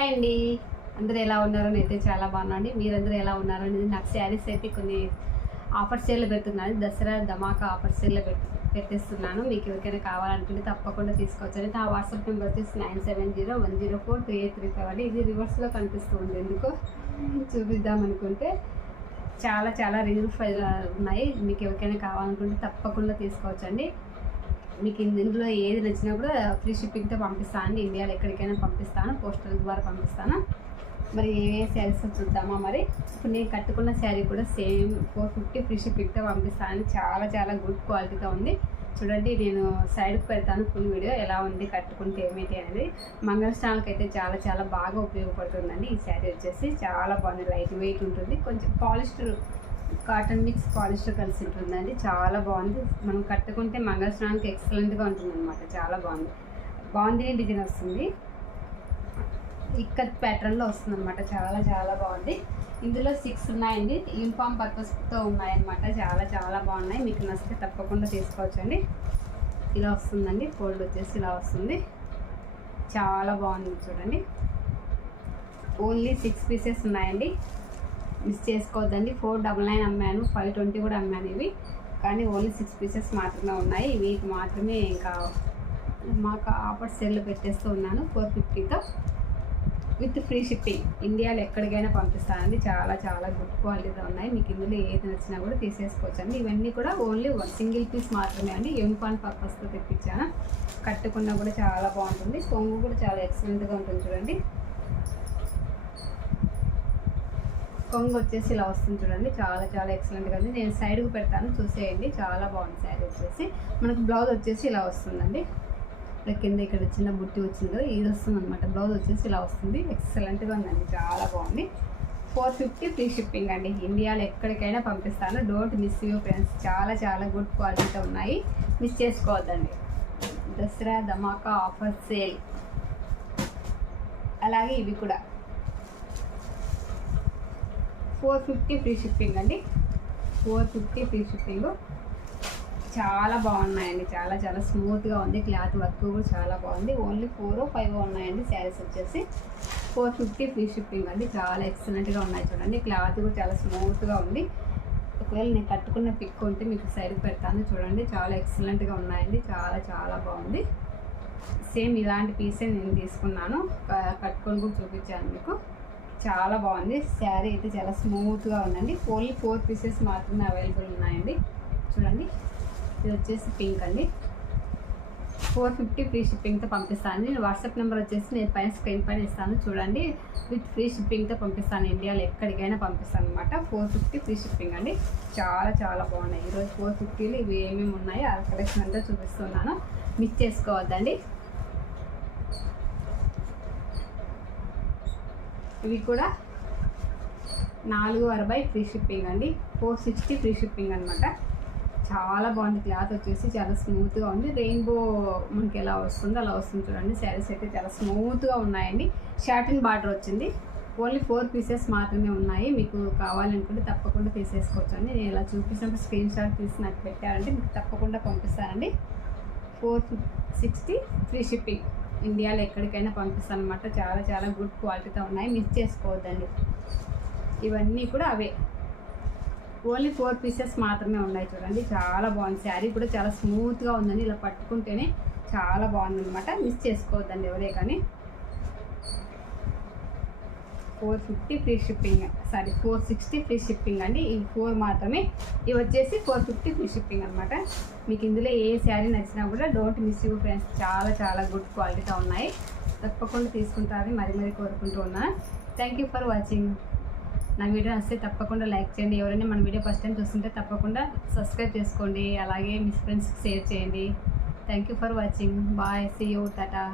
Hi అండి, అందరూ ఎలా ఉన్నారో నేనైతే చాలా బాగున్నాండి. మీరందరూ ఎలా ఉన్నారో అనేది నాకు శారీస్ అయితే కొన్ని ఆఫర్ సేల్లో పెడుతున్నాను. దసరా ధమాకా ఆఫర్ సేల్లో పెట్టేస్తున్నాను. మీకు ఎవరికైనా కావాలనుకుంటే తప్పకుండా తీసుకోవచ్చు. నా వాట్సాప్ నెంబర్ వచ్చేసి 9701042835 అండి. ఇది రివర్స్లో కనిపిస్తుంది, ఎందుకో చూపిద్దాం అనుకుంటే చాలా చాలా రీజనబుల్ ఉన్నాయి. మీకు ఎవరికైనా కావాలనుకుంటే తప్పకుండా తీసుకోవచ్చండి. మీకు ఇందులో ఏది నచ్చినా కూడా ఫ్రీ షిప్పింగ్తో పంపిస్తాను అండి. ఇండియాలో ఎక్కడికైనా పంపిస్తాను, పోస్టల్ ద్వారా పంపిస్తాను. మరి ఏ శారీస్ చూద్దామా. మరి ఇప్పుడు నేను కట్టుకున్న శారీ కూడా సేమ్ 450 ఫ్రీ షిప్పింగ్తో పంపిస్తాను. చాలా చాలా గుడ్ క్వాలిటీతో ఉంది. చూడండి, నేను సైడ్కి పెడతాను ఫుల్ వీడియో ఎలా ఉంది కట్టుకుంటే ఏమిటి అనేది. మంగళస్నానాలకు అయితే చాలా చాలా బాగా ఉపయోగపడుతుందండి. ఈ శారీ వచ్చేసి చాలా బాగుంది, లైట్ వెయిట్ ఉంటుంది, కొంచెం పాలిస్టర్ కాటన్ మిక్స్ పాలిస్టర్ కలిసి ఉంటుందండి. చాలా బాగుంది, మనం కట్టుకుంటే మంగళస్నానానికి ఎక్సలెంట్గా ఉంటుంది అనమాట. చాలా బాగుంది డిజైన్ వస్తుంది, ఇక్కత్ ప్యాటర్న్లో వస్తుంది అనమాట. చాలా చాలా బాగుంది. ఇందులో 6 ఉన్నాయండి, యూనిఫామ్ పర్పస్తో ఉన్నాయన్నమాట. చాలా చాలా బాగున్నాయి. మీకు నచ్చితే తప్పకుండా తీసుకోవచ్చండి. ఇలా వస్తుందండి, ఫోల్డ్ వచ్చేసి ఇలా వస్తుంది. చాలా బాగుంది చూడండి. ఓన్లీ 6 పీసెస్ ఉన్నాయండి, మిస్ చేసుకోవద్దండి. 499 అమ్మాను, 520 కూడా అమ్మాను ఇవి, కానీ ఓన్లీ 6 పీసెస్ మాత్రమే ఉన్నాయి. వీటికి మాత్రమే ఇంకా మాకు ఆఫర్ సెల్ పెట్టేస్తూ ఉన్నాను 450తో విత్ ఫ్రీ షిప్పింగ్. ఇండియాలో ఎక్కడికైనా పంపిస్తానండి. చాలా చాలా గుడ్ క్వాలిటీతో ఉన్నాయి. మీకు ఇందులో ఏది నచ్చినా కూడా తీసేసుకోవచ్చండి. ఇవన్నీ కూడా ఓన్లీ సింగిల్ పీస్ మాత్రమే అండి. యూనిఫామ్ పర్పస్తో తెప్పించాను. కట్టుకున్నా కూడా చాలా బాగుంటుంది. కొంగు కూడా చాలా ఎక్సలెంట్గా ఉంటుంది చూడండి. కొంగు వచ్చేసి ఇలా వస్తుంది చూడండి. చాలా చాలా ఎక్సలెంట్గా ఉంది. నేను సైడ్కి పెడతాను, చూసేయండి. చాలా బాగుంది శారీ వచ్చేసి. మనకు బ్లౌజ్ వచ్చేసి ఇలా వస్తుందండి. కింద ఇక్కడ చిన్న బుట్టి వచ్చింది కదా, ఇది వస్తుంది అనమాట. బ్లౌజ్ వచ్చేసి ఇలా వస్తుంది. ఎక్సలెంట్గా ఉందండి, చాలా బాగుంది. 450 ఫ్రీ షిప్పింగ్ అండి. ఇండియాలో ఎక్కడికైనా పంపిస్తాను. Don't miss you friends. చాలా చాలా గుడ్ క్వాలిటీతో ఉన్నాయి, మిస్ చేసుకోవద్దండి. దసరా ధమాకా ఆఫర్ సేల్. అలాగే ఇవి కూడా 450 ఫ్రీ షిప్పింగ్ అండి. 450 ఫ్రీ షిప్పింగ్. చాలా బాగున్నాయండి, చాలా చాలా స్మూత్గా ఉంది. క్లాత్ వర్క్ కూడా చాలా బాగుంది. ఓన్లీ 4 or 5 ఉన్నాయండి శారీస్ వచ్చేసి. 450 ఫ్రీ షిప్పింగ్ అండి. చాలా ఎక్సలెంట్గా ఉన్నాయి చూడండి. క్లాత్ కూడా చాలా స్మూత్గా ఉంది. ఒకవేళ నేను కట్టుకున్న పిక్ ఉంటే మీకు సైడ్కి పెడతాను చూడండి. చాలా ఎక్సలెంట్గా ఉన్నాయండి. చాలా చాలా బాగుంది. సేమ్ ఇలాంటి పీసే నేను తీసుకున్నాను, కట్టుకొని కూడా చూపించాను మీకు. చాలా బాగుంది శారీ అయితే, చాలా స్మూత్గా ఉందండి. ఓన్లీ 4 పీసెస్ మాత్రమే అవైలబుల్ ఉన్నాయండి. చూడండి, ఇది వచ్చేసి పింక్ అండి. 450 ఫ్రీ షిప్పింగ్తో పంపిస్తాను. నేను వాట్సాప్ నెంబర్ వచ్చేసి నేను పైన స్క్రీన్ పైన ఇస్తాను చూడండి. విత్ ఫ్రీ షిప్పింగ్తో పంపిస్తాను. ఇండియాలో ఎక్కడికైనా పంపిస్తాను అనమాట. 450 ఫ్రీ షిప్పింగ్ అండి. చాలా చాలా బాగున్నాయి. ఈరోజు 450లో ఇవి ఏమేమి ఉన్నాయో ఆ కలెక్షన్ అంతా చూపిస్తున్నాను, మిస్ చేసుకోవద్దండి. ఇవి కూడా 460 ఫ్రీ షిప్పింగ్ అండి. 460 ఫ్రీ షిప్పింగ్ అనమాట. చాలా బాగుంది. క్లాత్ వచ్చేసి చాలా స్మూత్గా ఉంది. రెయిన్బో మనకి ఎలా వస్తుందో అలా వస్తుంది చూడండి. శారీస్ అయితే చాలా స్మూత్గా ఉన్నాయండి. షార్టిన్ బార్డర్ వచ్చింది. ఓన్లీ 4 పీసెస్ మాత్రమే ఉన్నాయి. మీకు కావాలనుకుంటే తప్పకుండా తీసేసుకోవచ్చు అండి. నేను ఇలా చూపించినప్పుడు స్క్రీన్ షాట్ తీసి నాకు పెట్టారంటే మీకు తప్పకుండా పంపిస్తానండి. 460 ఫ్రీ షిప్పింగ్. ఇండియాలో ఎక్కడికైనా పంపిస్తాను అనమాట. చాలా చాలా గుడ్ క్వాలిటీతో ఉన్నాయి, మిస్ చేసుకోవద్దండి. ఇవన్నీ కూడా అవే, ఓన్లీ 4 పీసెస్ మాత్రమే ఉన్నాయి చూడండి. చాలా బాగుంది. శారీ కూడా చాలా స్మూత్గా ఉందండి. ఇలా పట్టుకుంటేనే చాలా బాగుంది అనమాట. మిస్ చేసుకోవద్దండి ఎవరే కానీ. 450 ఫ్రీ షిప్పింగ్, 460 ఫ్రీ షిప్పింగ్ అండి. ఈ 4 మాత్రమే. ఇవి వచ్చేసి 450 ఫ్రీ షిప్పింగ్ అనమాట. మీకు ఇందులో ఏ శారీ నచ్చినా కూడా డోంట్ మిస్ యూ ఫ్రెండ్స్. చాలా చాలా గుడ్ క్వాలిటీతో ఉన్నాయి. తప్పకుండా తీసుకుంటారని మరీ కోరుకుంటూ ఉన్నాను. Thank you for watching. నా వీడియో నచ్చితే తప్పకుండా లైక్ చేయండి. ఎవరైనా మన వీడియో ఫస్ట్ టైం చూస్తుంటే తప్పకుండా సబ్స్క్రైబ్ చేసుకోండి. అలాగే మీ ఫ్రెండ్స్కి షేర్ చేయండి. Thank you for watching. Bye, see you, Tata.